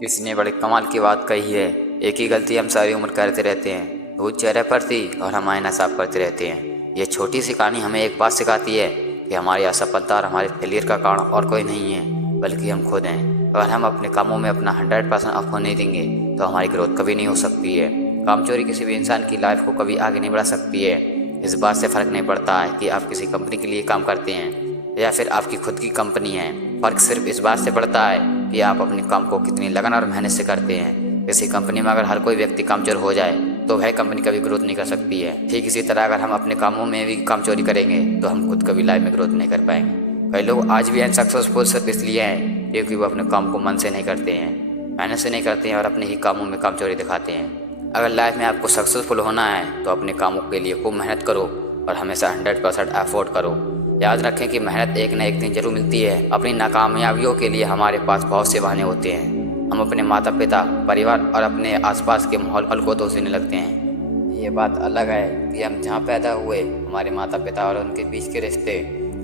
किसी ने बड़े कमाल की बात कही है। एक ही गलती हम सारी उम्र करते रहते हैं, धूल चेहरे पर थी और हम आईना साफ करते रहते हैं। ये छोटी सी कहानी हमें एक बात सिखाती है कि हमारी असफलता और हमारे फेलियर का कारण और कोई नहीं है, बल्कि हम खुद हैं। अगर हम अपने कामों में अपना 100% एफर्ट नहीं देंगे तो हमारी ग्रोथ कभी नहीं हो सकती है। कामचोरी किसी भी इंसान की लाइफ को कभी आगे नहीं बढ़ा सकती है। इस बात से फ़र्क नहीं पड़ता है कि आप किसी कंपनी के लिए काम करते हैं या फिर आपकी खुद की कंपनी है। फ़र्क सिर्फ इस बात से पड़ता है कि आप अपने काम को कितनी लगन और मेहनत से करते हैं। किसी कंपनी में अगर हर कोई व्यक्ति कामचोर हो जाए तो वह कंपनी कभी ग्रोथ नहीं कर सकती है। ठीक इसी तरह अगर हम अपने कामों में भी कामचोरी करेंगे तो हम खुद कभी लाइफ में ग्रोथ नहीं कर पाएंगे। कई लोग आज भी अनसक्सेसफुल सिर्फ इसलिए हैं क्योंकि वो अपने काम को मन से नहीं करते हैं, मेहनत से नहीं करते हैं और अपने ही कामों में कामचोरी दिखाते हैं। अगर लाइफ में आपको सक्सेसफुल होना है तो अपने कामों के लिए खूब मेहनत करो और हमेशा 100% एफर्ट करो। याद रखें कि मेहनत एक न एक दिन जरूर मिलती है। अपनी नाकामयाबियों के लिए हमारे पास बहुत से बहाने होते हैं। हम अपने माता पिता, परिवार और अपने आसपास के माहौल को दोष देने लगते हैं। ये बात अलग है कि हम जहाँ पैदा हुए, हमारे माता पिता और उनके बीच के रिश्ते,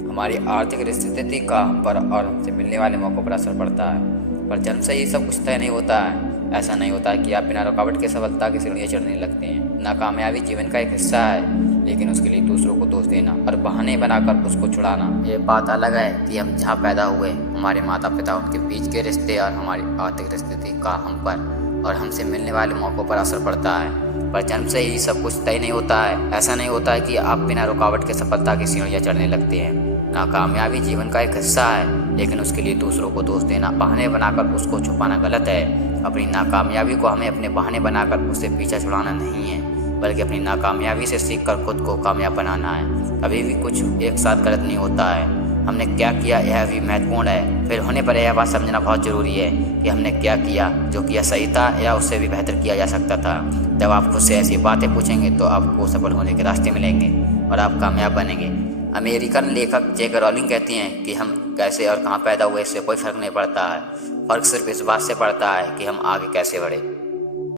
हमारी आर्थिक स्थिति का हम पर और हमसे मिलने वाले मौक़ों पर असर पड़ता है। पर जन्म से ही सब कुछ तय नहीं होता है। ऐसा नहीं होता है कि आप बिना रुकावट के सफलता की सीढ़ियाँ चढ़ने लगते हैं। नाकामयाबी जीवन का एक हिस्सा है, लेकिन उसके लिए दूसरों को दोष देना और बहाने बनाकर उसको छुड़ाना, ये बात अलग है कि हम जहाँ पैदा हुए, हमारे माता पिता, उनके बीच के रिश्ते और हमारी आर्थिक स्थिति का हम पर और हमसे मिलने वाले मौक़ों पर असर पड़ता है। पर जन्म से ही सब कुछ तय नहीं होता है। ऐसा नहीं होता है कि आप बिना रुकावट के सफलता की सीढ़ियाँ चढ़ने लगते हैं। नाकामयाबी जीवन का एक हिस्सा है, लेकिन उसके लिए दूसरों को दोष देना, बहाने बनाकर उसको छुपाना गलत है। अपनी नाकामयाबी को हमें अपने बहाने बनाकर उससे पीछा छुड़ाना नहीं है, बल्कि अपनी नाकामयाबी से सीखकर खुद को कामयाब बनाना है। कभी भी कुछ एक साथ गलत नहीं होता है। हमने क्या किया यह भी महत्वपूर्ण है। फिर होने पर यह बात समझना बहुत ज़रूरी है कि हमने क्या किया, जो किया सही था या उससे भी बेहतर किया जा सकता था। जब आप खुद से ऐसी बातें पूछेंगे तो आपको सफल होने के रास्ते मिलेंगे और आप कामयाब बनेंगे। अमेरिकन लेखक जे.के. रॉलिंग कहती हैं कि हम कैसे और कहाँ पैदा हुए इससे कोई फ़र्क नहीं पड़ता है। फ़र्क सिर्फ इस बात से पड़ता है कि हम आगे कैसे बढ़े।